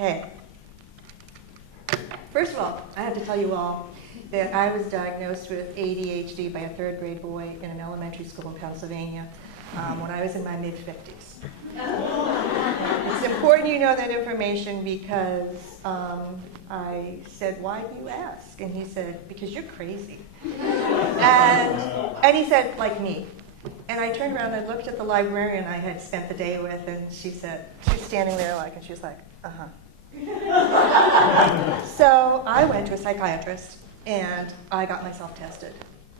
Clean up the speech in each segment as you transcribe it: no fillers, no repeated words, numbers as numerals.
Okay. First of all, I have to tell you all that I was diagnosed with ADHD by a third-grade boy in an elementary school in Pennsylvania when I was in my mid-50s. It's important you know that information because I said, why do you ask? And he said, because you're crazy. And he said, like me. And I turned around and I looked at the librarian I had spent the day with, and she said, she was standing there and she was like, uh-huh. So I went to a psychiatrist, and I got myself tested.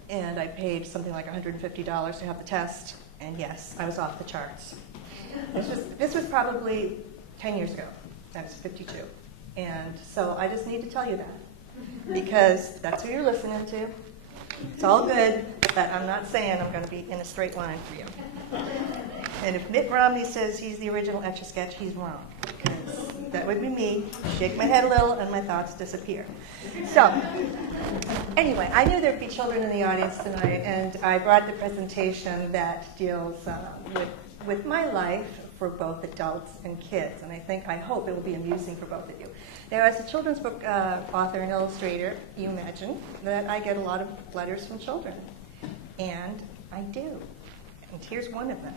And I paid something like $150 to have the test, and yes, I was off the charts. This was probably 10 years ago. I was 52. And so I just need to tell you that, because that's who you're listening to. It's all good, but I'm not saying I'm going to be in a straight line for you. And if Mitt Romney says he's the original Etch-a-Sketch, he's wrong. Because that would be me. Shake my head a little and my thoughts disappear. So, anyway, I knew there'd be children in the audience tonight, and I brought the presentation that deals with my life for both adults and kids. And I hope it will be amusing for both of you. Now, as a children's book author and illustrator, you imagine that I get a lot of letters from children. And I do. And here's one of them.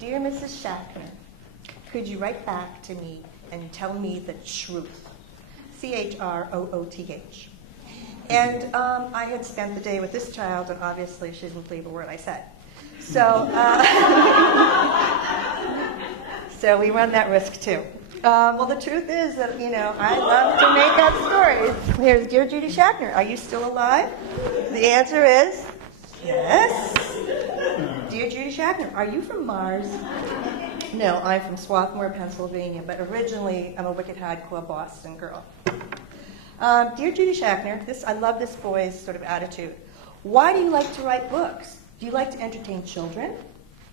Dear Mrs. Schachner, could you write back to me and tell me the truth? CHROOTH. And I had spent the day with this child, and obviously she didn't believe a word I said. So, so we run that risk too. Well, the truth is that, I love to make up stories. Here's Dear Judy Schachner, are you still alive? The answer is yes. Dear Judy Schachner, are you from Mars? No, I'm from Swarthmore, Pennsylvania, but originally I'm a wicked hardcore Boston girl. Dear Judy Schachner, I love this boy's sort of attitude. Why do you like to write books? Do you like to entertain children?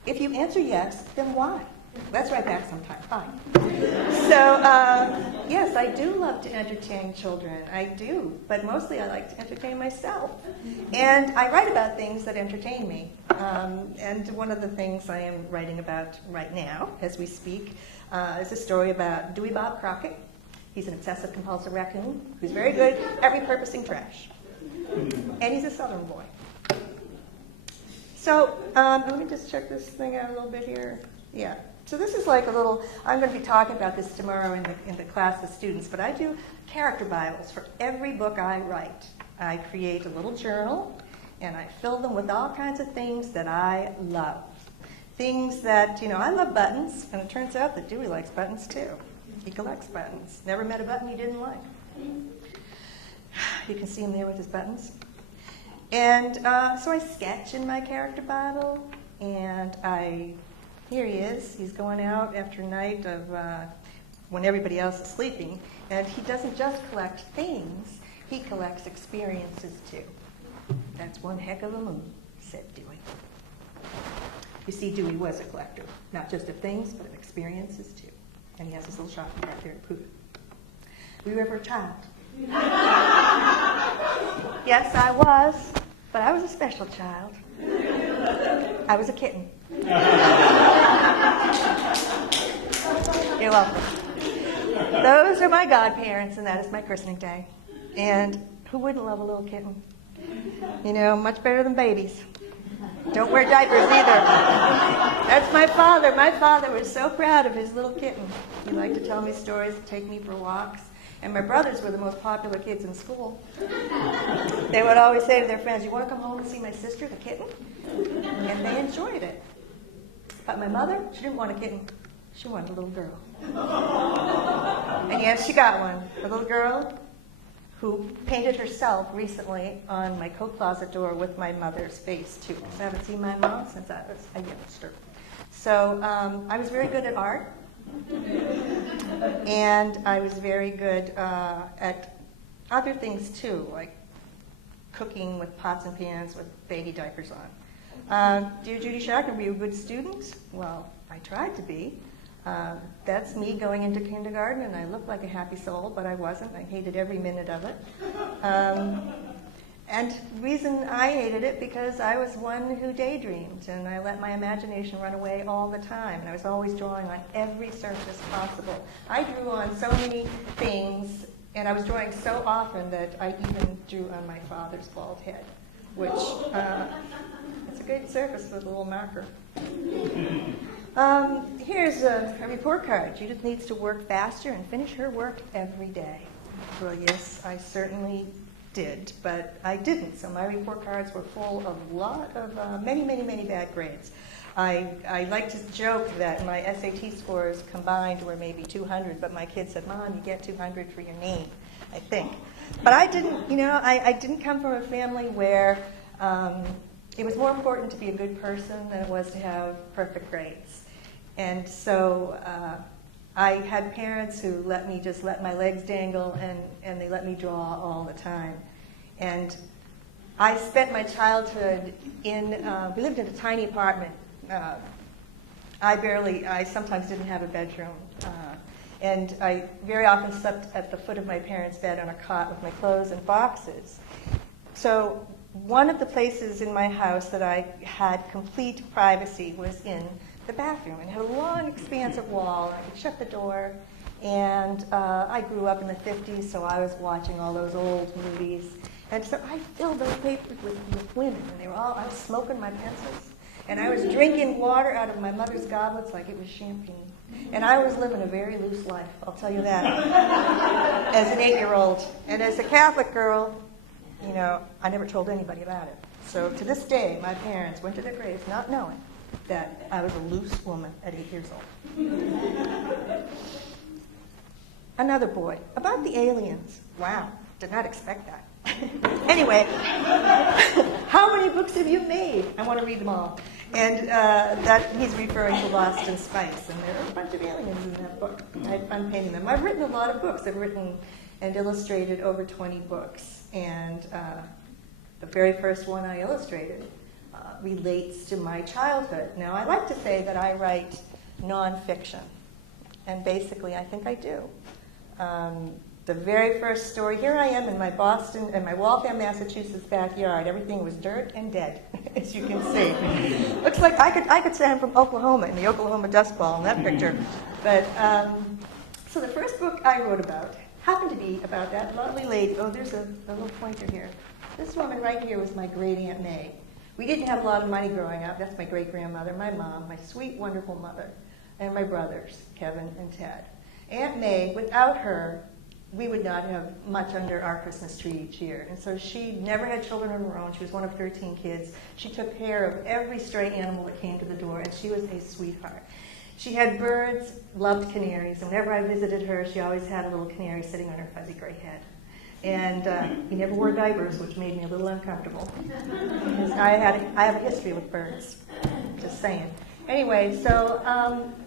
If you answer yes, then why? Let's write back sometime. Fine. So, yes, I do love to entertain children. I do. But mostly I like to entertain myself. And I write about things that entertain me. And one of the things I am writing about right now, as we speak, is a story about Dewey Bob Crockett. He's an obsessive-compulsive raccoon who's very good at repurposing trash. And he's a Southern boy. So, let me just check this thing out a little bit here. Yeah. So this is like a little, I'm going to be talking about this tomorrow in the class with students, but I do character Bibles for every book I write. I create a little journal, and I fill them with all kinds of things that I love. Things that, I love buttons, and it turns out that Dewey likes buttons too. He collects buttons. Never met a button he didn't like. You can see him there with his buttons. And so I sketch in my character Bible, and here he is. He's going out after a night of when everybody else is sleeping. And he doesn't just collect things, he collects experiences too. That's one heck of a move, said Dewey. You see, Dewey was a collector, not just of things, but of experiences too. And he has his little shop back there to prove it. We were ever a child. Yes, I was, but I was a special child. I was a kitten. You're welcome. Those are my godparents, and that is my christening day. And who wouldn't love a little kitten? Much better than babies. Don't wear diapers either. That's my father. My father was so proud of his little kitten. He liked to tell me stories, take me for walks. And my brothers were the most popular kids in school. They would always say to their friends, you want to come home and see my sister, the kitten? And they enjoyed it. But my mother, she didn't want a kitten. She wanted a little girl. And yes, she got one. A little girl who painted herself recently on my coat closet door with my mother's face, too. Because I haven't seen my mom since I was a youngster. So I was very good at art. And I was very good at other things, too, like cooking with pots and pans with baby diapers on. Dear Judy Schachner, were you a good student? Well, I tried to be. That's me going into kindergarten, and I looked like a happy soul, but I wasn't. I hated every minute of it. And the reason I hated it because I was one who daydreamed, and I let my imagination run away all the time, and I was always drawing on every surface possible. I drew on so many things, and I was drawing so often that I even drew on my father's bald head, which it's a good surface with a little marker. Here's a report card. Judith needs to work faster and finish her work every day. Well, yes, I certainly did, but I didn't. So my report cards were full of many bad grades. I like to joke that my SAT scores combined were maybe 200, but my kids said, "Mom, you get 200 for your name," I think. But I didn't, I didn't come from a family where it was more important to be a good person than it was to have perfect grades. And so I had parents who let me just let my legs dangle, and they let me draw all the time. And I spent my childhood we lived in a tiny apartment. I sometimes didn't have a bedroom. And I very often slept at the foot of my parents' bed on a cot with my clothes in boxes. So one of the places in my house that I had complete privacy was in the bathroom, and had a long expansive wall. I could shut the door, and I grew up in the 50s, so I was watching all those old movies, and so I filled those papers with women, and I was smoking my pencils, and I was drinking water out of my mother's goblets like it was champagne, and I was living a very loose life, I'll tell you that, as an 8-year-old, and as a Catholic girl, I never told anybody about it. So to this day, my parents went to their graves not knowing that I was a loose woman at 8 years old. Another boy. About the aliens. Wow, did not expect that. Anyway, how many books have you made? I want to read them all. And that he's referring to Lost in Spice, and there are a bunch of aliens in that book. I had fun painting them. I've written a lot of books. I've written and illustrated over 20 books, and the very first one I illustrated relates to my childhood. Now, I like to say that I write nonfiction, and basically I think I do. The very first story, here I am in my Waltham, Massachusetts backyard. Everything was dirt and dead, as you can see. Looks like I could say I'm from Oklahoma, in the Oklahoma Dust Bowl in that picture. But, so the first book I wrote about happened to be about that lovely lady. Oh, there's a little pointer here. This woman right here was my great Aunt May. We didn't have a lot of money growing up. That's my great-grandmother, my mom, my sweet, wonderful mother, and my brothers, Kevin and Ted. Aunt May, without her, we would not have much under our Christmas tree each year. And so she never had children of her own. She was one of 13 kids. She took care of every stray animal that came to the door, and she was a sweetheart. She had birds, loved canaries, and whenever I visited her, she always had a little canary sitting on her fuzzy gray head. And he never wore diapers, which made me a little uncomfortable. Because I have a history with birds, just saying. Anyway, so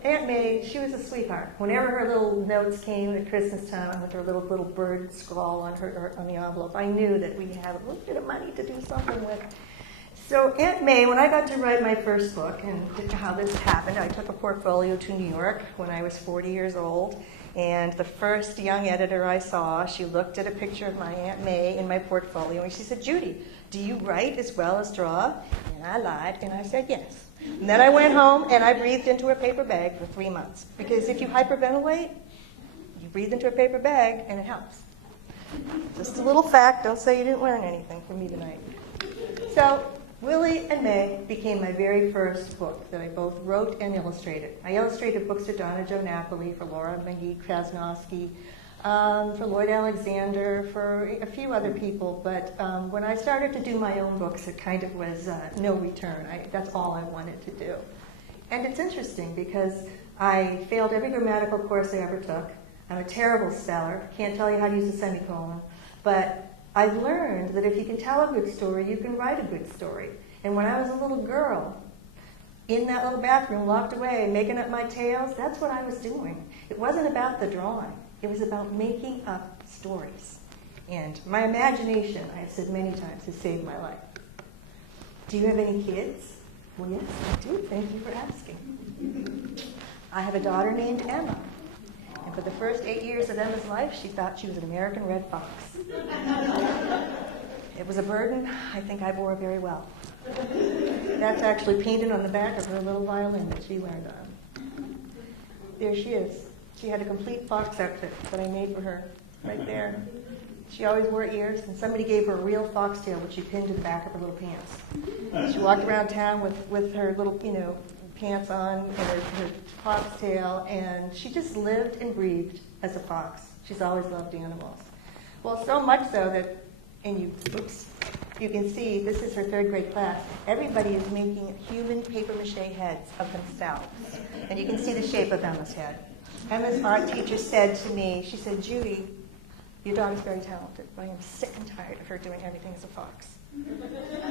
Aunt May, she was a sweetheart. Whenever her little notes came at Christmas time with her little bird scrawl on the envelope, I knew that we had a little bit of money to do something with. So Aunt May, when I got to write my first book, and how this happened, I took a portfolio to New York when I was 40 years old. And the first young editor I saw, she looked at a picture of my Aunt May in my portfolio, and she said, "Judy, do you write as well as draw?" And I lied, and I said yes. And then I went home, and I breathed into a paper bag for 3 months. Because if you hyperventilate, you breathe into a paper bag, and it helps. Just a little fact. Don't say you didn't learn anything from me tonight. So Willy and May became my very first book that I both wrote and illustrated. I illustrated books to Donna Jo Napoli, for Laura McGee-Krasnowski, for Lloyd Alexander, for a few other people. But when I started to do my own books, it kind of was no return. That's all I wanted to do. And it's interesting because I failed every grammatical course I ever took. I'm a terrible speller. Can't tell you how to use a semicolon. But I've learned that if you can tell a good story, you can write a good story. And when I was a little girl, in that little bathroom, locked away, making up my tales, that's what I was doing. It wasn't about the drawing. It was about making up stories. And my imagination, I have said many times, has saved my life. Do you have any kids? Well, yes, I do. Thank you for asking. I have a daughter named Emma. And for the first 8 years of Emma's life, she thought she was an American red fox. It was a burden I think I bore very well. That's actually painted on the back of her little violin that she learned on. There she is. She had a complete fox outfit that I made for her, right there. She always wore ears, and somebody gave her a real foxtail, which she pinned to the back of her little pants. She walked around town with her little, pants on and her foxtail, and she just lived and breathed as a fox. She's always loved animals. Well, so much so that, you can see, this is her third grade class. Everybody is making human papier-mâché heads of themselves. And you can see the shape of Emma's head. Emma's art teacher said to me, she said, "Judy, your daughter's very talented, but I am sick and tired of her doing everything as a fox."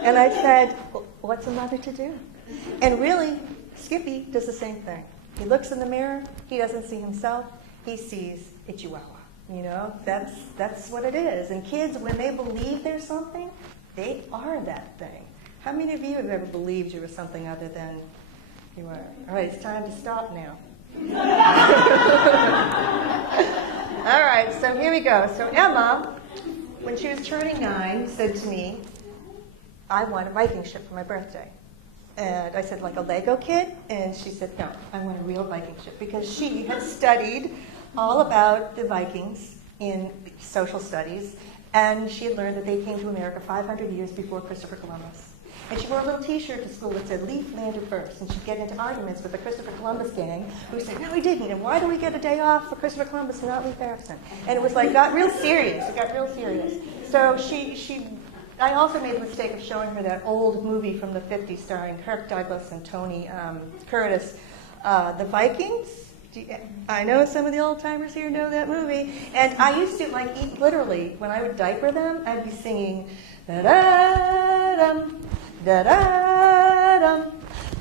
And I said, well, what's a mother to do? And really, Skippy does the same thing. He looks in the mirror, he doesn't see himself, he sees a chihuahua. That's what it is. And kids, when they believe they're something, they are that thing. How many of you have ever believed you were something other than you are? All right, it's time to stop now. All right, so here we go. So Emma, when she was turning 9, said to me, "I want a Viking ship for my birthday." And I said, "Like a Lego kit?" And she said, "No, I want a real Viking ship," because she had studied all about the Vikings in social studies, and she had learned that they came to America 500 years before Christopher Columbus. And she wore a little T-shirt to school that said, "Leaf landed first." And she'd get into arguments with the Christopher Columbus gang, who said, "No, he didn't. And why do we get a day off for Christopher Columbus and not Leif Erikson?" And it was like, got real serious. It got real serious. So I also made the mistake of showing her that old movie from the 50s starring Kirk Douglas and Tony Curtis, The Vikings. I know some of the old-timers here know that movie. And I used to, eat literally, when I would diaper them, I'd be singing, da-da-dum, da-da-dum,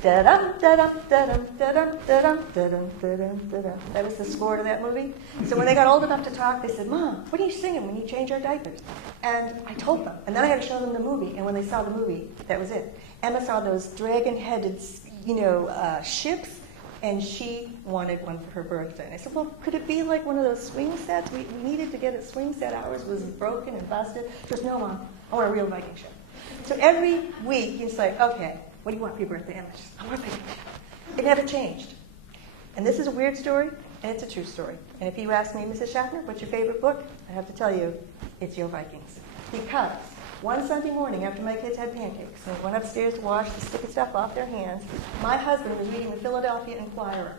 da-dum, da-dum, da-dum, da-dum, da-dum, da-dum, da-dum, da-dum. That was the score to that movie. So when they got old enough to talk, they said, "Mom, what are you singing when you change our diapers?" And I told them. And then I had to show them the movie. And when they saw the movie, that was it. Emma saw those dragon-headed, ships, and she wanted one for her birthday. And I said, "Well, could it be like one of those swing sets? We needed to get a swing set. Ours was broken and busted." She goes, "No, Mom, I want a real Viking ship." So every week, he's like, "Okay, what do you want for your birthday?" Emma, she says, "I want a Viking ship." It never changed. And this is a weird story, and it's a true story. And if you ask me, "Mrs. Schachner, what's your favorite book?" I have to tell you, it's Yo Vikings. Because one Sunday morning, after my kids had pancakes and went upstairs to wash the sticky stuff off their hands, my husband was reading the Philadelphia Inquirer.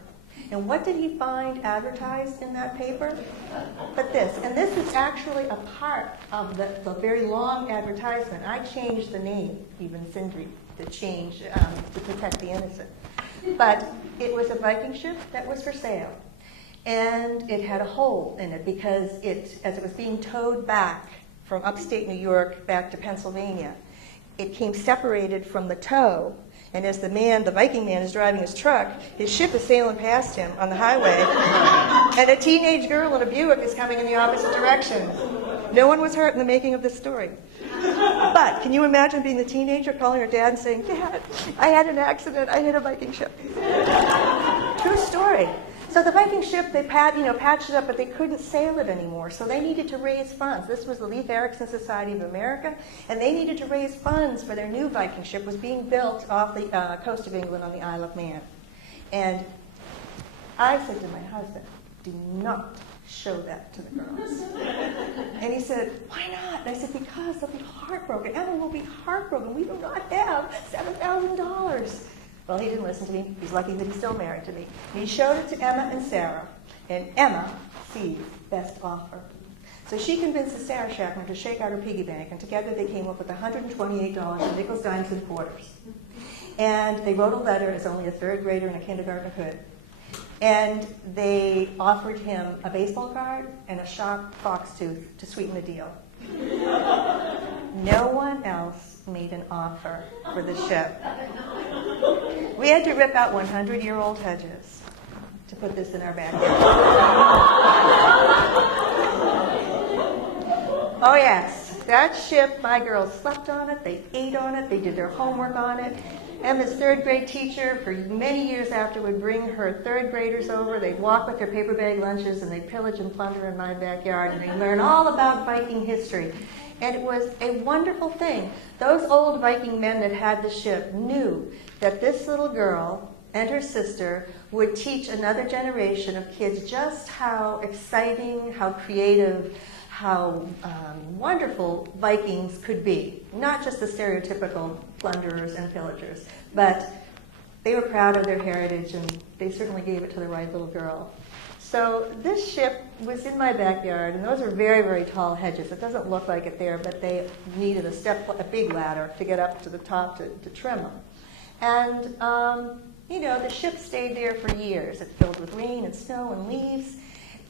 And what did he find advertised in that paper? But this. And this is actually a part of the very long advertisement. I changed the name, even Sindri, to protect the innocent. But it was a Viking ship that was for sale. And it had a hole in it because as it was being towed back from upstate New York back to Pennsylvania, it came separated from the tow. And as the Viking man is driving his truck, his ship is sailing past him on the highway, and a teenage girl in a Buick is coming in the opposite direction. No one was hurt in the making of this story. But can you imagine being the teenager calling her dad and saying, "Dad, I had an accident. I hit a Viking ship." True story. So the Viking ship, they patched it up, but they couldn't sail it anymore. So they needed to raise funds. This was the Leif Erikson Society of America, and they needed to raise funds for their new Viking ship. Was being built off the coast of England on the Isle of Man. And I said to my husband, "Do not show that to the girls." And he said, "Why not?" And I said, "Because they'll be heartbroken. Emma will be heartbroken. We do not have $7,000. Well, he didn't listen to me. He's lucky that he's still married to me. And he showed it to Emma and Sarah. And Emma sees best offer. So she convinces Sarah Schachner to shake out her piggy bank, and together they came up with $128 in nickels, dimes, and quarters. And they wrote a letter as only a third grader in a kindergarten could. And they offered him a baseball card and a sharp fox tooth to sweeten the deal. No one else made an offer for the ship. We had to rip out 100-year-old hedges to put this in our backyard. Oh yes, that ship, my girls slept on it, they ate on it, they did their homework on it. Emma's third grade teacher for many years after would bring her third graders over. They'd walk with their paper bag lunches and they'd pillage and plunder in my backyard and they'd learn all about Viking history. And it was a wonderful thing. Those old Viking men that had the ship knew that this little girl and her sister would teach another generation of kids just how exciting, how creative, how wonderful Vikings could be. Not just the stereotypical plunderers and pillagers, but they were proud of their heritage and they certainly gave it to the right little girl. So this ship was in my backyard, and those are very, very tall hedges. It doesn't look like it there, but they needed a big ladder to get up to the top to trim them. And, the ship stayed there for years. It filled with rain and snow and leaves.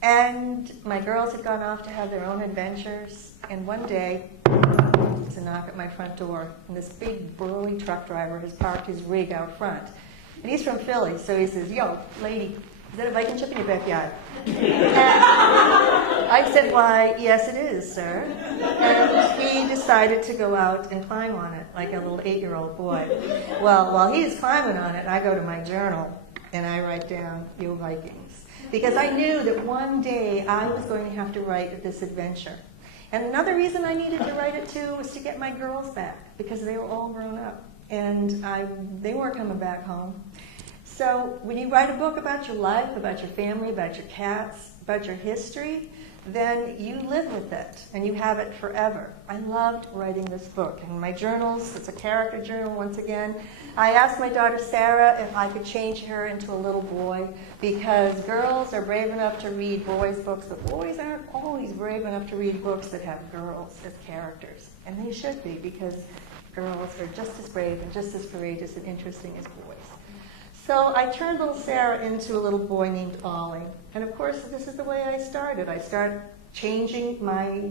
And my girls had gone off to have their own adventures. And one day, there's a knock at my front door, and this big burly truck driver has parked his rig out front. And he's from Philly, so he says, "Yo, lady, is that a Viking ship in your backyard?" And I said, "Why, yes it is, sir." And he decided to go out and climb on it like a little 8-year-old boy. Well, while he's climbing on it, I go to my journal and I write down Yo Vikings. Because I knew that one day I was going to have to write this adventure. And another reason I needed to write it too was to get my girls back, because they were all grown up and they weren't coming back home. So when you write a book about your life, about your family, about your cats, about your history, then you live with it and you have it forever. I loved writing this book. And my journals, it's a character journal once again. I asked my daughter Sarah if I could change her into a little boy, because girls are brave enough to read boys' books, but boys aren't always brave enough to read books that have girls as characters. And they should be, because girls are just as brave and just as courageous and interesting as boys. So I turned little Sarah into a little boy named Ollie. And of course, this is the way I started. I started changing my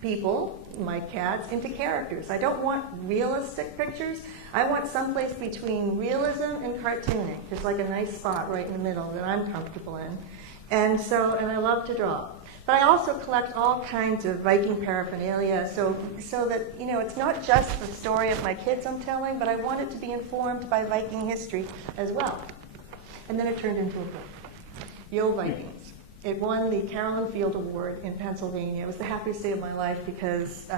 people, my cats, into characters. I don't want realistic pictures. I want someplace between realism and cartooning. There's like a nice spot right in the middle that I'm comfortable in. And I love to draw. But I also collect all kinds of Viking paraphernalia so that, it's not just the story of my kids I'm telling, but I want it to be informed by Viking history as well. And then it turned into a book, Yo Vikings. It won the Carolyn Field Award in Pennsylvania. It was the happiest day of my life because,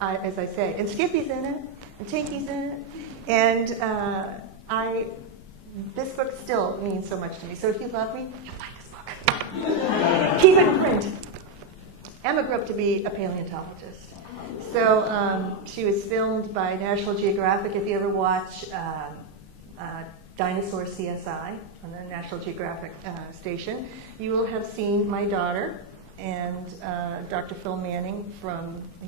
as I say, and Skippy's in it, and Tinky's in it, and this book still means so much to me. So if you love me, you'll like this book. Keep it in print. Emma grew up to be a paleontologist. So she was filmed by National Geographic. If you ever watch Dinosaur CSI on the National Geographic station, you will have seen my daughter and Dr. Phil Manning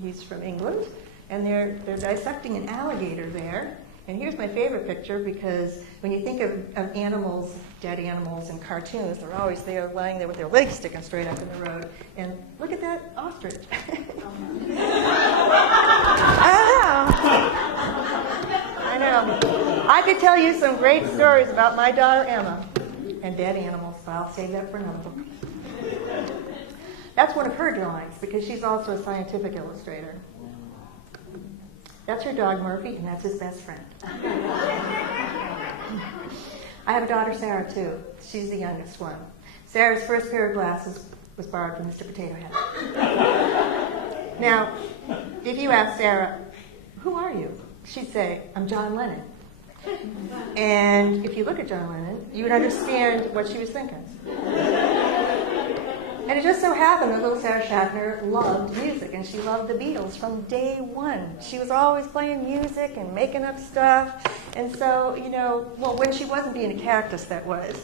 he's from England, and they're dissecting an alligator there. And here's my favorite picture, because when you think of animals, dead animals in cartoons, they're always there lying there with their legs sticking straight up in the road. And look at that ostrich. I know. I could tell you some great stories about my daughter Emma and dead animals, but I'll save that for another book. That's one of her drawings, because she's also a scientific illustrator. That's her dog, Murphy, and that's his best friend. I have a daughter, Sarah, too. She's the youngest one. Sarah's first pair of glasses was borrowed from Mr. Potato Head. Now, if you ask Sarah, "Who are you?" she'd say, "I'm John Lennon." And if you look at John Lennon, you would understand what she was thinking. And it just so happened that little Sarah Schachner loved music, and she loved the Beatles from day one. She was always playing music and making up stuff. And so, when she wasn't being a cactus, that was.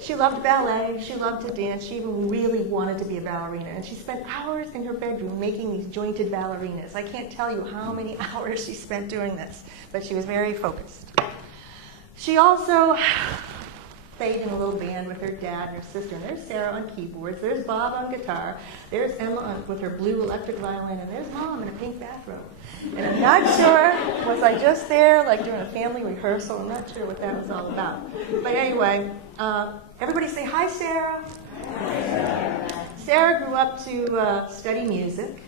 She loved ballet, she loved to dance, she even really wanted to be a ballerina. And she spent hours in her bedroom making these jointed ballerinas. I can't tell you how many hours she spent doing this, but she was very focused. She also played in a little band with her dad and her sister. And there's Sarah on keyboards, there's Bob on guitar, there's Emma with her blue electric violin, and there's Mom in a pink bathrobe. And I'm not sure, was I just there, like during a family rehearsal? I'm not sure what that was all about. But anyway, everybody say hi, Sarah. Hi, Sarah. Sarah grew up to study music,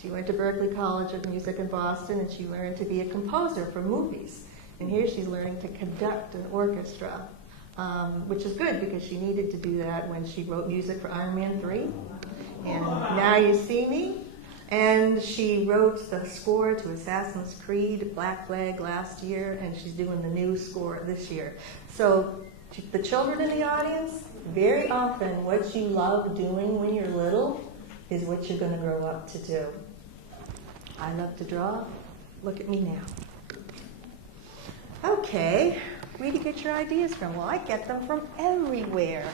She went to Berklee College of Music in Boston, and she learned to be a composer for movies. And here she's learning to conduct an orchestra, which is good because she needed to do that when she wrote music for Iron Man 3. And Now You See Me. And she wrote the score to Assassin's Creed, Black Flag last year, and she's doing the new score this year. So the children in the audience, very often what you love doing when you're little is what you're going to grow up to do. I love to draw. Look at me now. Okay, where do you get your ideas from? Well, I get them from everywhere.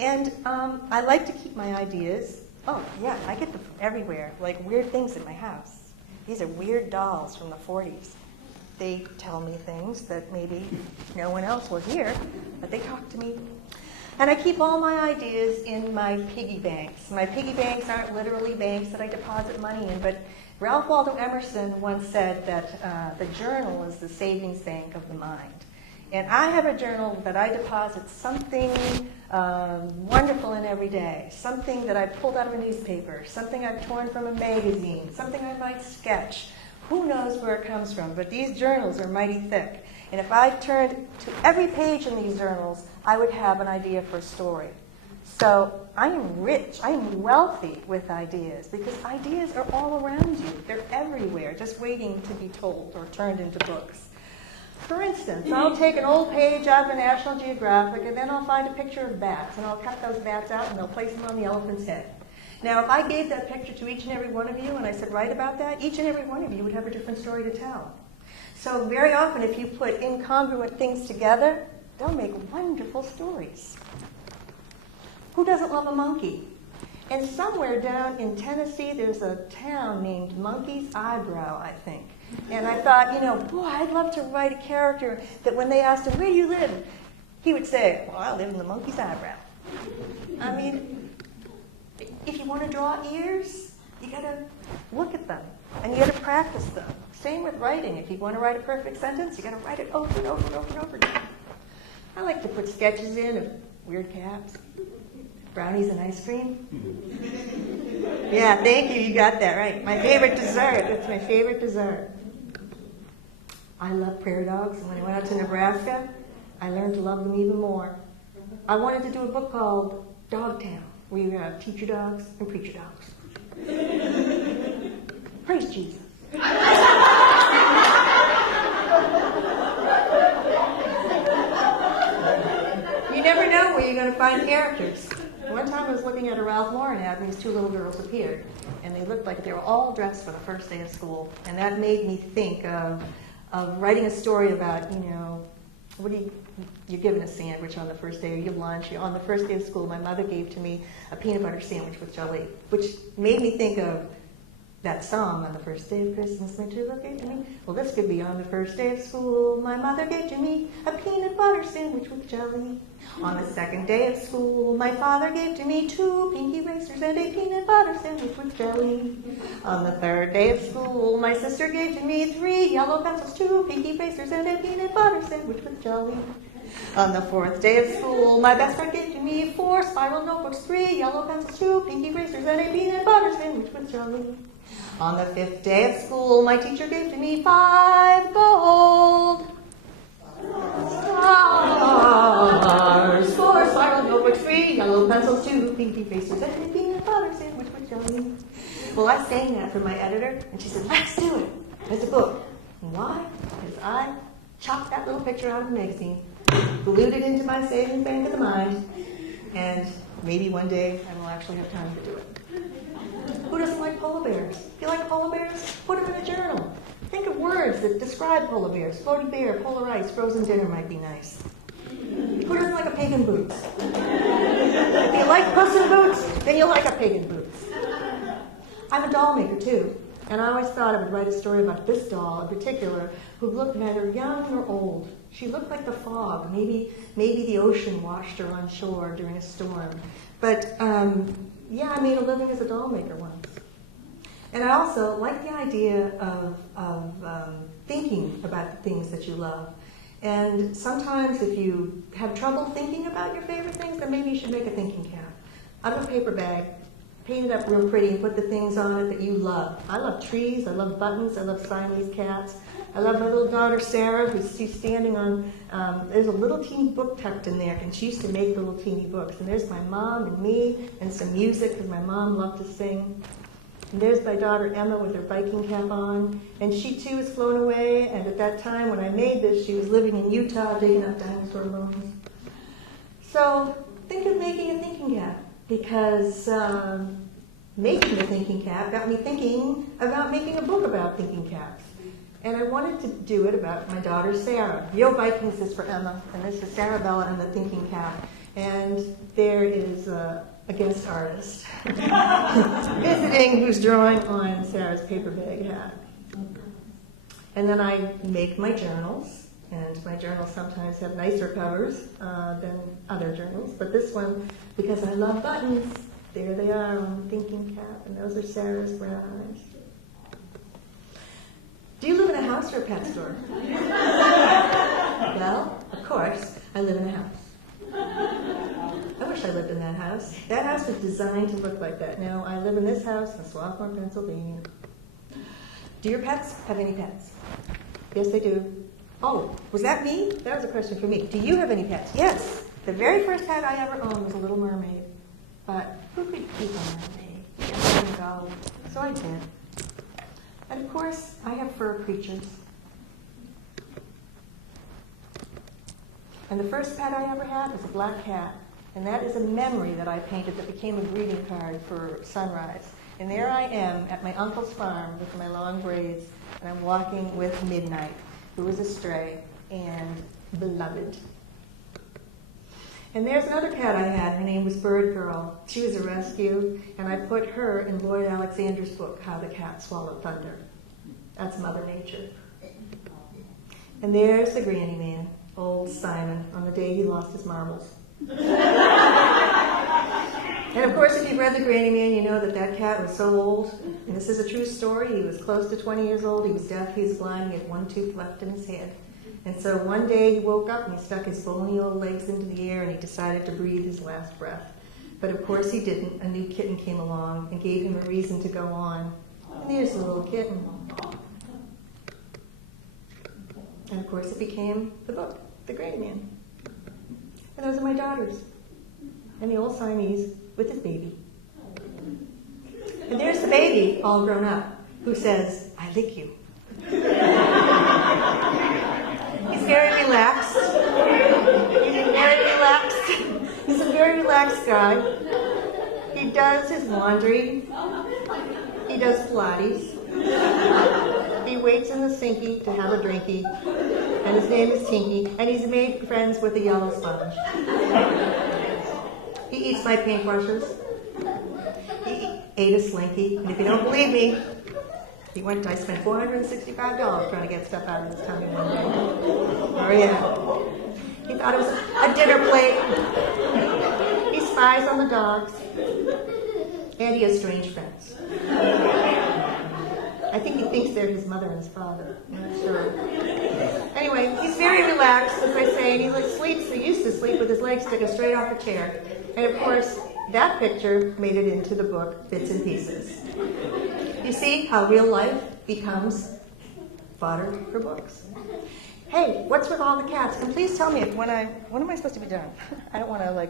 And I like to keep my ideas. Oh, yeah, I get them from everywhere, like weird things in my house. These are weird dolls from the 40s. They tell me things that maybe no one else will hear, but they talk to me. And I keep all my ideas in my piggy banks. My piggy banks aren't literally banks that I deposit money in, but Ralph Waldo Emerson once said that the journal is the savings bank of the mind. And I have a journal that I deposit something wonderful in every day, something that I pulled out of a newspaper, something I've torn from a magazine, something I might sketch. Who knows where it comes from, but these journals are mighty thick. And if I turned to every page in these journals, I would have an idea for a story. So I am rich, I am wealthy with ideas, because ideas are all around you. They're everywhere, just waiting to be told or turned into books. For instance, I'll take an old page out of the National Geographic, and then I'll find a picture of bats, and I'll cut those bats out, and I'll place them on the elephant's head. Now, if I gave that picture to each and every one of you, and I said, write about that, each and every one of you would have a different story to tell. So very often, if you put incongruent things together, they'll make wonderful stories. Who doesn't love a monkey? And somewhere down in Tennessee, there's a town named Monkey's Eyebrow, I think. And I thought, boy, I'd love to write a character that when they asked him, where do you live? He would say, well, I live in the Monkey's Eyebrow. I mean, if you want to draw ears, you got to look at them, and you got to practice them. Same with writing. If you want to write a perfect sentence, you got to write it over and over and over and over again. I like to put sketches in of weird cats, brownies and ice cream. Yeah, thank you. You got that right. My favorite dessert. That's my favorite dessert. I love prairie dogs, and when I went out to Nebraska, I learned to love them even more. I wanted to do a book called Dogtown, where you have teacher dogs and preacher dogs. Praise Jesus. You never know where you're going to find characters. One time I was looking at a Ralph Lauren ad, and these two little girls appeared, and they looked like they were all dressed for the first day of school. And that made me think of writing a story about, you're given a sandwich on the first day of your lunch. On the first day of school, my mother gave to me a peanut butter sandwich with jelly, which made me think of that song, on the first day of Christmas, my true love gave to me. Well, this could be on the first day of school, my mother gave to me a peanut butter sandwich with jelly. On the second day of school, my father gave to me 2 pinky racers and a peanut butter sandwich with jelly. On the third day of school, my sister gave to me 3 yellow pencils, 2 pinky racers and a peanut butter sandwich with jelly. On the fourth day of school, my best friend gave to me 4 spiral notebooks, 3 yellow pencils, 2 pinky racers and a peanut butter sandwich with jelly. On the 5th day of school, my teacher gave to me 5 gold stars, 4 spiral notebooks, 3 yellow pencils, 2 pinky racers, and a peanut butter sandwich with jelly. Well, I sang that for my editor, and she said, let's do it as a book. And why? Because I chopped that little picture out of the magazine, glued it into my savings bank of the mind, and maybe one day I will actually have time to do it. Who doesn't like polar bears? If you like polar bears, put them in a journal. Think of words that describe polar bears. Floating bear, polar ice, frozen dinner might be nice. Who doesn't like a pig in boots? If you like Puss in Boots, then you'll like a pig in boots. I'm a doll maker too, and I always thought I would write a story about this doll in particular who looked neither young nor old. She looked like the fog. Maybe the ocean washed her on shore during a storm. But yeah, I made a living as a doll maker once. And I also like the idea of thinking about the things that you love. And sometimes if you have trouble thinking about your favorite things, then maybe you should make a thinking cap. Out of a paper paint it up real pretty and put the things on it that you love. I love trees, I love buttons, I love Siamese cats. I love my little daughter Sarah, she's standing on, there's a little teeny book tucked in there, and she used to make little teeny books. And there's my mom and me, and some music, because my mom loved to sing. And there's my daughter Emma with her Viking cap on, and she too is flown away, and at that time when I made this, she was living in Utah digging up dinosaur bones. So think of making a thinking cap, because making a thinking cap got me thinking about making a book about thinking caps. And I wanted to do it about my daughter Sarah. Yo Vikings is for Emma, and this is Sarabella and the thinking cap. And there is a guest artist visiting who's drawing on Sarah's paper bag hat. And then I make my journals, and my journals sometimes have nicer covers than other journals. But this one, because I love buttons, there they are on the thinking cap, and those are Sarah's brown eyes. Do you live in a house or a pet store? Well, of course, I live in a house. I wish I lived in that house. That house was designed to look like that. Now, I live in this house in Swarthmore, Pennsylvania. Do your pets have any pets? Yes, they do. Oh, was that me? That was a question for me. Do you have any pets? Yes. The very first pet I ever owned was a little mermaid. But who could keep a mermaid? It wouldn't go. So I did. And of course, I have fur creatures. And the first pet I ever had was a black cat. And that is a memory that I painted that became a greeting card for sunrise. And there I am at my uncle's farm with my long braids, and I'm walking with Midnight, who was a stray and beloved. And there's another cat I had. Her name was Bird Girl. She was a rescue, and I put her in Lloyd Alexander's book, How the Cat Swallowed Buckner. That's Mother Nature. And there's the Grannyman, old Simon, on the day he lost his marbles. And of course, if you've read the Grannyman, you know that that cat was so old. And this is a true story. He was close to 20 years old. He was deaf. He was blind. He had one tooth left in his head. And so one day he woke up and he stuck his bony old legs into the air and he decided to breathe his last breath. But of course he didn't. A new kitten came along and gave him a reason to go on. And there's the little kitten. And of course it became the book, The Grannyman. And those are my daughters. And the old Siamese with his baby. And there's the baby, all grown up, who says, I lick you. He's very relaxed. He's a very relaxed guy. He does his laundry. He does Pilates. He waits in the sinky to have a drinky. And his name is Tinky. And he's made friends with a yellow sponge. He eats my paintbrushes. He ate a Slinky. And if you don't believe me, I spent $465 trying to get stuff out of his tummy one day. Oh, yeah. He thought it was a dinner plate. He spies on the dogs. And he has strange friends. I think he thinks they're his mother and his father. I'm not sure. Anyway, he's very relaxed, as I say, and he sleeps. He used to sleep with his legs sticking straight off the chair. And of course, that picture made it into the book, Bits and Pieces. You see how real life becomes fodder for books. Hey, what's with all the cats? And please tell me when am I supposed to be done? I don't want to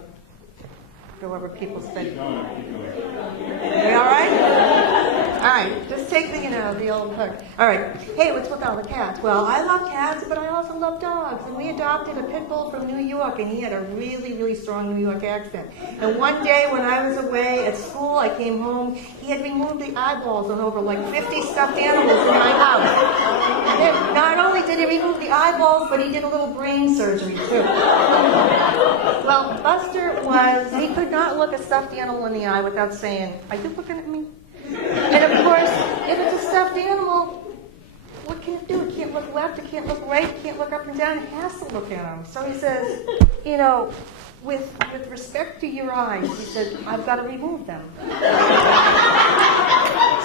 go over people's things. Are you all right? All right, just take the old hook. All right, hey, what's with all the cats? Well, I love cats, but I also love dogs. And we adopted a pit bull from New York, and he had a really, really strong New York accent. And one day when I was away at school, I came home, he had removed the eyeballs on over 50 stuffed animals in my house. And not only did he remove the eyeballs, but he did a little brain surgery, too. Well, Buster he could not look a stuffed animal in the eye without saying, are you looking at me? And of course, if it's a stuffed animal, what can it do? It can't look left, it can't look right, it can't look up and down, it has to look at him. So he says, with respect to your eyes, he said, I've got to remove them.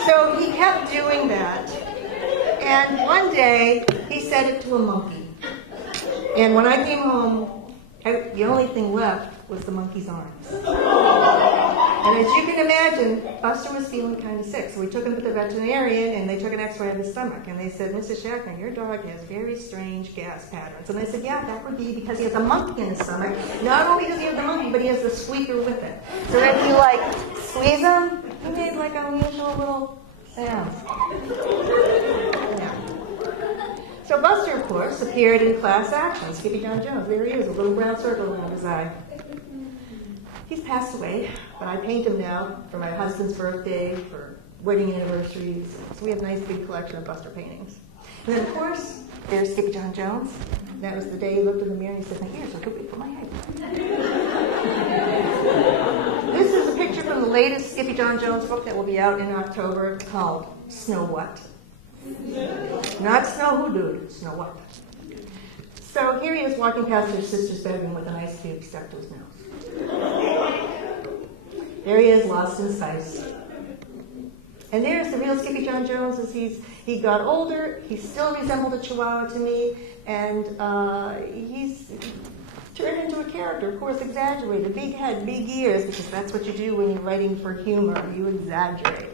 So he kept doing that. And one day, he said it to a monkey. And when I came home, the only thing left was the monkey's arms. And as you can imagine, Buster was feeling kind of sick. So we took him to the veterinarian, and they took an x-ray of his stomach. And they said, Mrs. Schachner, your dog has very strange gas patterns. And I said, yeah, that would be because he has a monkey in his stomach. Not only does he have the monkey, but he has the squeaker with it. So if you, squeeze him, he made, unusual little sounds. Yeah. So Buster, of course, appeared in class action. Skippyjon Jones. There he is, a little brown circle around his eye. He's passed away, but I paint him now for my husband's birthday, for wedding anniversaries. So we have a nice big collection of Buster paintings. And then, of course, there's Skippyjon Jones. And that was the day he looked in the mirror and he said, my ears are too big for my head. This is a picture from the latest Skippyjon Jones book that will be out in October called Snow What? Not Snow Who Dude, Snow What? So here he is walking past his sister's bedroom with an ice cube stuck to his nose. There he is, lost in space. And there's the real Skippyjon Jones as he got older. He still resembled a Chihuahua to me, and he's turned into a character, of course, exaggerated. Big head, big ears, because that's what you do when you're writing for humor. You exaggerate.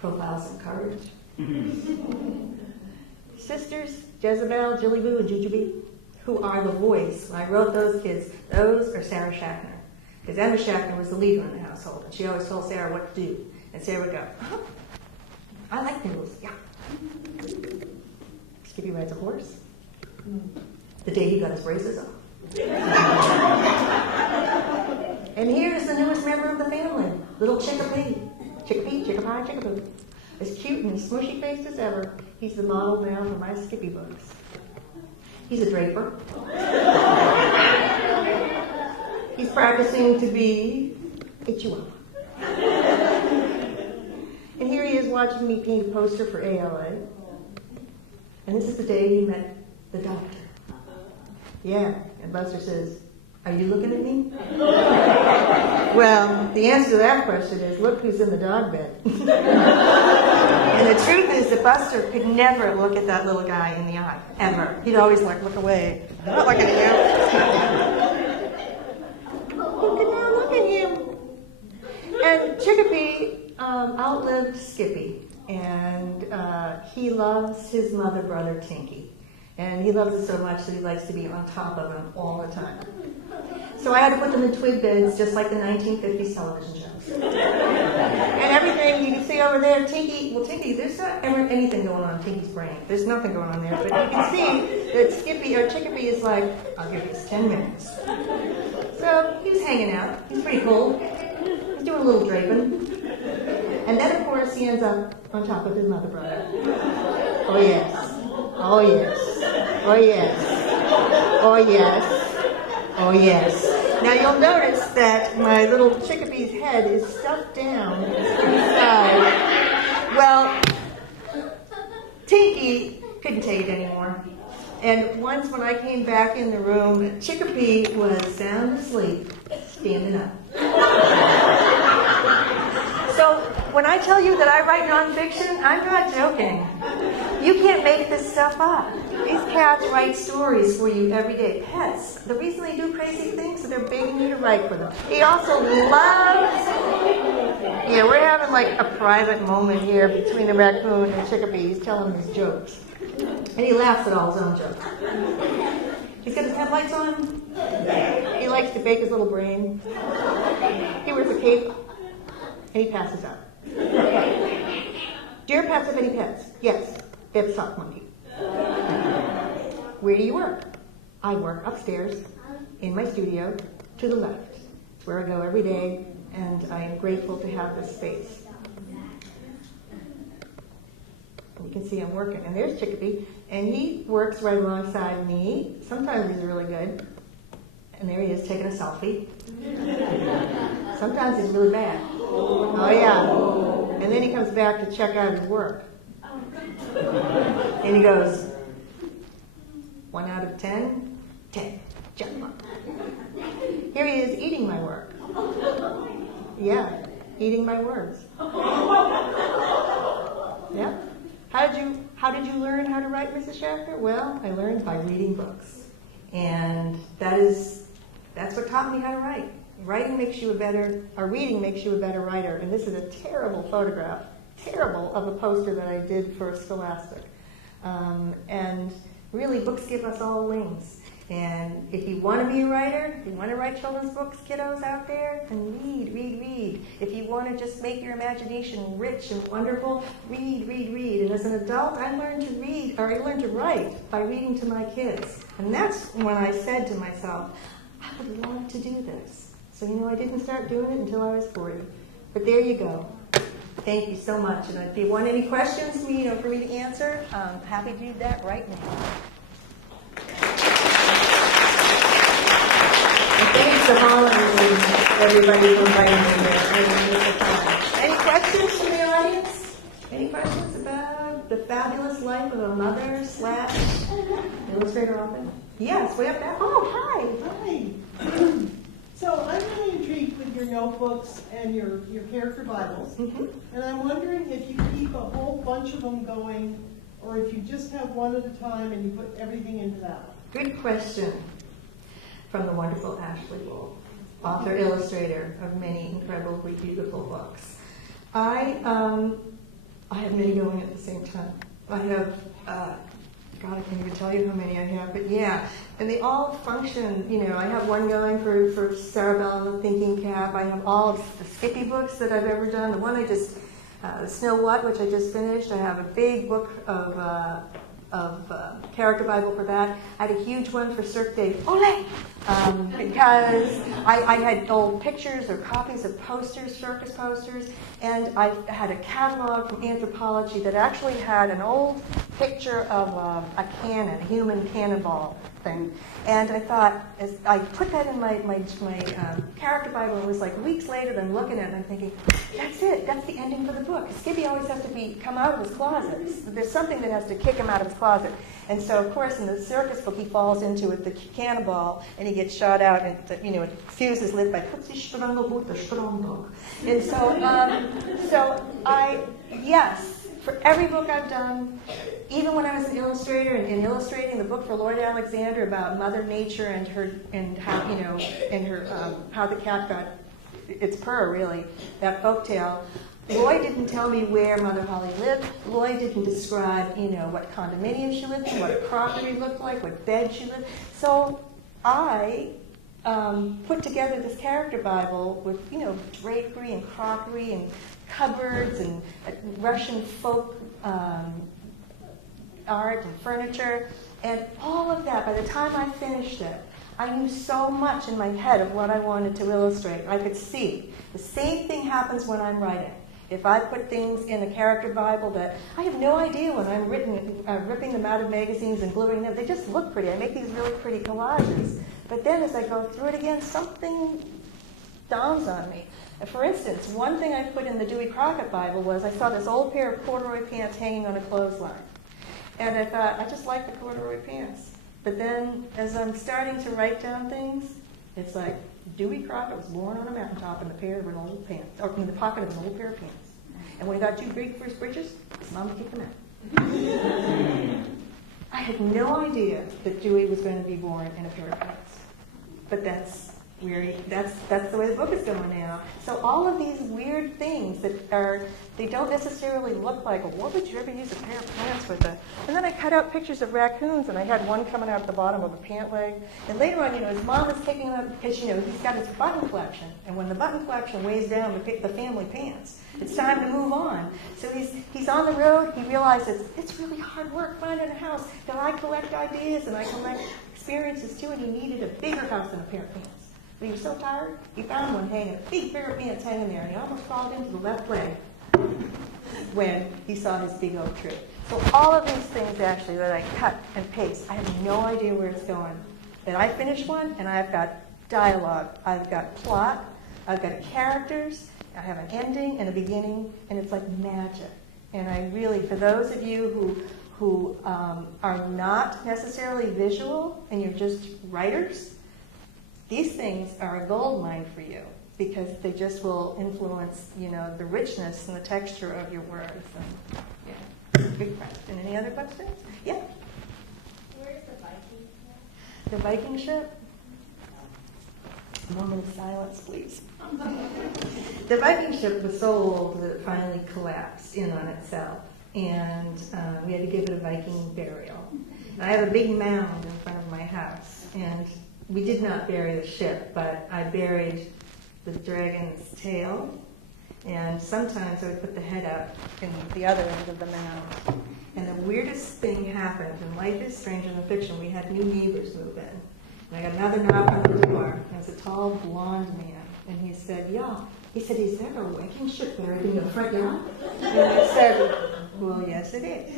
Profiles of courage. Sisters, Jezebel, Jillyboo, and Jujubee, who are the voice. When I wrote those kids, those are Sarah Schachner. Because Emma Schachner was the leader in the household, and she always told Sarah what to do. And Sarah would go, I like those, yeah. Skippy rides a horse. The day he got his braces off. And here's the newest member of the family, little Chickapee. Chickapee, Chickapie, Chickapoo. As cute and smushy faced as ever. He's the model now for my Skippy books. He's a draper. He's practicing to be a Chihuahua. And here he is watching me paint a poster for ALA. And this is the day he met the doctor. Yeah, and Buster says, are you looking at me? Well, the answer to that question is, look who's in the dog bed. And the truth is that Buster could never look at that little guy in the eye, ever. He'd always look away. I'm not looking at you. You could not look at him. And Chickapee outlived Skippy, and he loves his mother brother Tinky. And he loves it so much that he likes to be on top of him all the time. So I had to put them in twig beds, just like the 1950s television shows. And everything you can see over there, Tinky, there's not ever anything going on in Tinky's brain. There's nothing going on there. But you can see that Skippy or Chickapee is like, I'll give this 10 minutes. So he was hanging out. He's pretty cool. He's doing a little draping. And then, of course, he ends up on top of his mother brother. Oh, yes. Oh, yes. Oh, yes. Oh, yes. Oh, yes. Now, you'll notice that my little Chickapee's head is stuffed down inside. Well, Tinky couldn't take it anymore. And once when I came back in the room, Chickapee was sound asleep, standing up. So when I tell you that I write nonfiction, I'm not joking. You can't make this stuff up. These cats write stories for you every day. Pets, the reason they do crazy things is they're begging you to write for them. He also loves... Yeah, we're having like a private moment here between the raccoon and Chickapee. He's telling his jokes. And he laughs at all his own jokes. He's got his headlights on. He likes to bake his little brain. He wears a cape. And he passes out. Do your pets have any pets? Yes. They have a sock monkey. Where do you work? I work upstairs in my studio to the left. It's where I go every day, and I am grateful to have this space. And you can see I'm working. And there's Chickapee, and he works right alongside me. Sometimes he's really good. And there he is taking a selfie. Sometimes he's really bad. Oh, yeah. And then he comes back to check out his work. And he goes, 1 out of 10? 10. Check him up. Here he is eating my work. Yeah, eating my words. Yeah. How did you learn how to write, Mrs. Schachner? Well, I learned by reading books. And that's what taught me how to write. Reading makes you a better writer. And this is a terrible photograph, of a poster that I did for Scholastic. And really, books give us all wings. And if you want to be a writer, if you want to write children's books, kiddos out there, then read, read, read. If you want to just make your imagination rich and wonderful, read, read, read. And as an adult, I learned to write by reading to my kids. And that's when I said to myself, I would love to do this. So, I didn't start doing it until I was 40. But there you go. Thank you so much. And if you want any questions for me to answer, I'm happy to do that right now. And thanks to Hollins and everybody for inviting me here. Any questions from the audience? Any questions about the fabulous life of a mother / illustrator often? Yes, way up there. Oh, hi. Hi. So I'm really intrigued with your notebooks and your character Bibles. Mm-hmm. And I'm wondering if you keep a whole bunch of them going, or if you just have one at a time and you put everything into that one. Good question. From the wonderful Ashley Wolf, author, illustrator of many incredibly beautiful books. I have many going at the same time. I have, God, I can't even tell you how many I have, but yeah. And they all function, I have one going for Sarabella and the Thinking Cap. I have all of the Skippy books that I've ever done. The one the Snow What, which I just finished. I have a big book of character Bible for that. I had a huge one for Cirque de Ole, because I had old pictures or copies of posters, circus posters, and I had a catalog from Anthropology that actually had an old picture of a cannon, a human cannonball thing. And I thought, as I put that in my character Bible, it was like weeks later that I'm looking at it and I'm thinking, that's it, that's the ending for the book. Skippy always has to come out of his closet. There's something that has to kick him out of his closet. And so, of course, in the circus book, he falls into it, the cannonball, and he gets shot out, and it fuses lit by and so yes, for every book I've done, even when I was an illustrator and illustrating the book for Lord Alexander about Mother Nature and how the cat got its purr, really, that folktale. Lloyd didn't tell me where Mother Holly lived. Lloyd didn't describe, what condominium she lived in, what her crockery looked like, what bed she lived. So I put together this character Bible with, drapery and crockery and cupboards and Russian folk art and furniture, and all of that. By the time I finished it, I knew so much in my head of what I wanted to illustrate. I could see. The same thing happens when I'm writing. If I put things in a character Bible that I have no idea when I'm ripping them out of magazines and gluing them, they just look pretty. I make these really pretty collages. But then as I go through it again, something dawns on me. For instance, one thing I put in the Dewey Crockett Bible was I saw this old pair of corduroy pants hanging on a clothesline. And I thought, I just like the corduroy pants. But then as I'm starting to write down things, it's like, Dewey Crockett was born on a mountaintop in the pair of an old pants, or in the pocket of an old pair of pants. And when he got too big for his britches, his mama kicked him out. I had no idea that Dewey was going to be born in a pair of pants. But that's the way the book is going now. So all of these weird things they don't necessarily look like, well, what would you ever use a pair of pants with? And then I cut out pictures of raccoons, and I had one coming out the bottom of a pant leg. And later on, his mom was kicking him out because, he's got his button collection. And when the button collection weighs down the family pants, it's time to move on. So he's on the road. He realizes it's really hard work finding a house. Now I collect ideas and I collect experiences too, and he needed a bigger house than a pair of pants. But he was so tired, he found one hanging, a big pair of pants hanging there, and he almost crawled into the left leg when he saw his big oak tree. So all of these things, actually, that I cut and paste, I have no idea where it's going. Then I finish one, and I've got dialogue, I've got plot, I've got characters, I have an ending and a beginning, and it's like magic. And I really, for those of you who are not necessarily visual, and you're just writers, these things are a gold mine for you because they just will influence, the richness and the texture of your words. And, yeah, big question. Any other questions? Yeah. Where's the Viking Ship? The Viking Ship? A moment of silence, please. The Viking ship was so old that it finally collapsed in on itself, and we had to give it a Viking burial. And I have a big mound in front of my house, and we did not bury the ship, but I buried the dragon's tail, and sometimes I would put the head out in the other end of the mound. And the weirdest thing happened, and life is stranger than fiction. We had new neighbors move in. And I got another knock on the door, and it was a tall, blonde man. And he said, yeah. He said, is there a Viking ship buried in the front yard? And I said, well, yes, it is.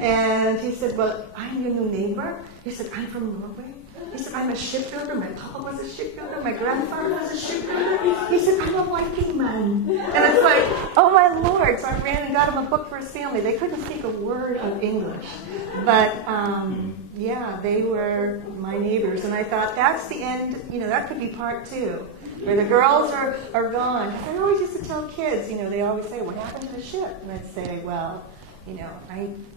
And he said, well, I'm your new neighbor. He said, I'm from Norway. He said, I'm a shipbuilder. My papa was a shipbuilder. My grandfather was a shipbuilder. He said, I'm a Viking man. And it's like, oh my Lord. So I ran and got him a book for his family. They couldn't speak a word of English. But yeah, they were my neighbors. And I thought, that's the end, that could be part 2. Where the girls are gone. I always used to tell kids, they always say, what happened to the ship? And I'd say, well,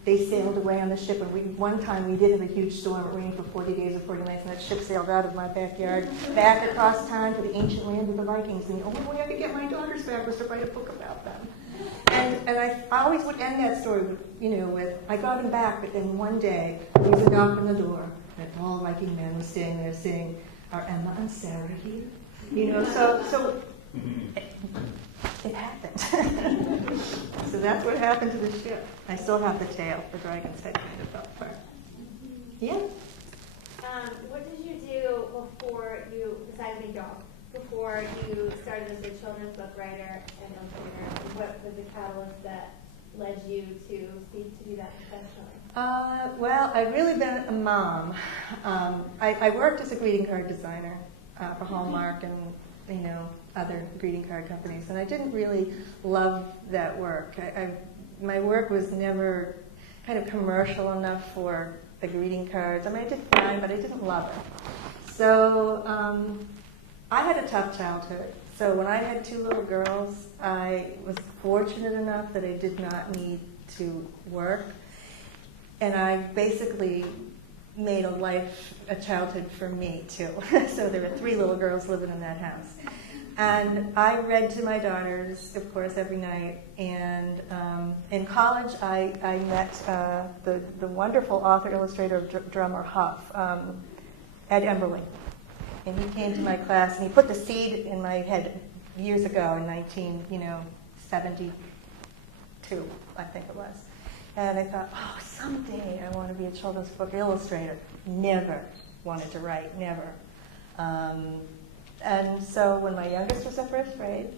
they sailed away on the ship, and one time we did have a huge storm. It rained for 40 days or 40 nights, and that ship sailed out of my backyard, back across town to the ancient land of the Vikings. And the only way I could get my daughters back was to write a book about them. And I always would end that story with, I got him back, but then one day, there was a knock on the door, and a tall Viking man was standing there saying, are Emma and Sarah here? So it happened. So that's what happened to the ship. I still have the tail, the dragon's head kind of fell apart. Yeah? What did you do before you decided to go? Before you started as a children's book writer and illustrator? What was the catalyst that led you to seek to do that professionally? Well, I've really been a mom. I worked as a greeting card designer for Hallmark and other greeting card companies, and I didn't really love that work. My work was never kind of commercial enough for the greeting cards. I mean, I did fine, but I didn't love it. So I had a tough childhood. So when I had 2 little girls, I was fortunate enough that I did not need to work, and I basically made a childhood for me too. So there were 3 little girls living in that house. And I read to my daughters, of course, every night. And in college, I met the wonderful author, illustrator of Drummer Huff, Ed Emberley. And he came to my class, and he put the seed in my head years ago in 1972, I think it was. And I thought, oh, someday I want to be a children's book illustrator. Never wanted to write, never. And so when my youngest was in 1st grade,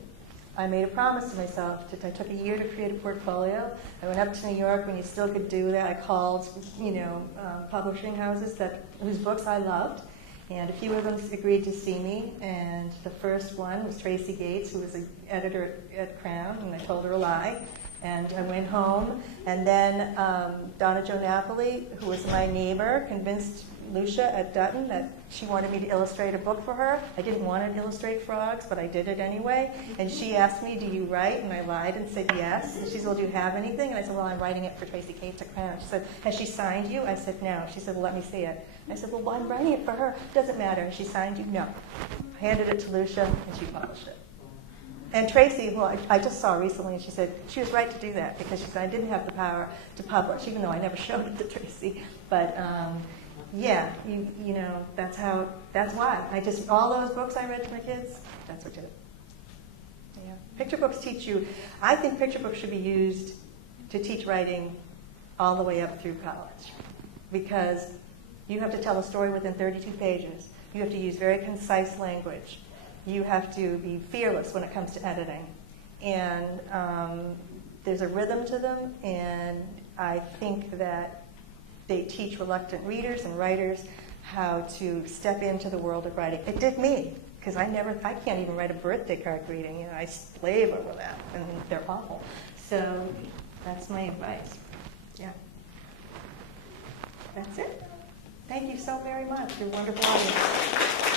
I made a promise to myself that I took a year to create a portfolio. I went up to New York when you still could do that. I called, publishing houses whose books I loved, and a few of them agreed to see me. And the first one was Tracy Gates, who was an editor at Crown, and I told her a lie. And I went home, and then Donna Jo Napoli, who was my neighbor, convinced Lucia at Dutton that she wanted me to illustrate a book for her. I didn't want to illustrate frogs, but I did it anyway. And she asked me, do you write? And I lied and said yes. And she said, well, do you have anything? And I said, well, I'm writing it for Tracy Gates at Crown. She said, has she signed you? I said, no. She said, well, let me see it. I said, well, I'm writing it for her. Doesn't matter. Has she signed you? No. I handed it to Lucia, and she published it. And Tracy, who I just saw recently, and she said she was right to do that because she said I didn't have the power to publish, even though I never showed it to Tracy. But yeah, that's why. All those books I read to my kids, that's what did it. Yeah. Picture books teach you, I think picture books should be used to teach writing all the way up through college, because you have to tell a story within 32 pages. You have to use very concise language. You have to be fearless when it comes to editing. And there's a rhythm to them, and I think that they teach reluctant readers and writers how to step into the world of writing. It did me, because I can't even write a birthday card greeting. I slave over that, and they're awful. So that's my advice. Yeah. That's it. Thank you so very much. You're a wonderful audience.